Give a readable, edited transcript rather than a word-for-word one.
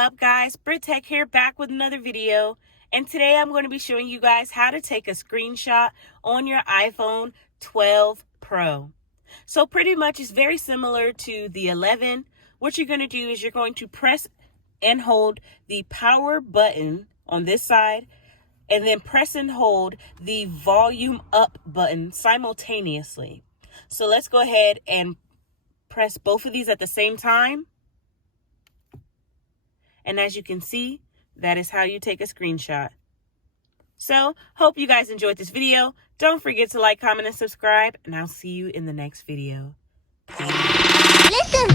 up, guys? Brit Tech here, back with another video. And today I'm going to be showing you guys how to take a screenshot on your iPhone 12 Pro. So pretty much it's very similar to the 11. What you're going to do is you're going to press and hold the power button on this side, and then press and hold the volume up button simultaneously. So let's go ahead and press both of these at the same time. And as you can see, that is how you take a screenshot. So, hope you guys enjoyed this video. Don't forget to like, comment, and subscribe, and I'll see you in the next video. Listen.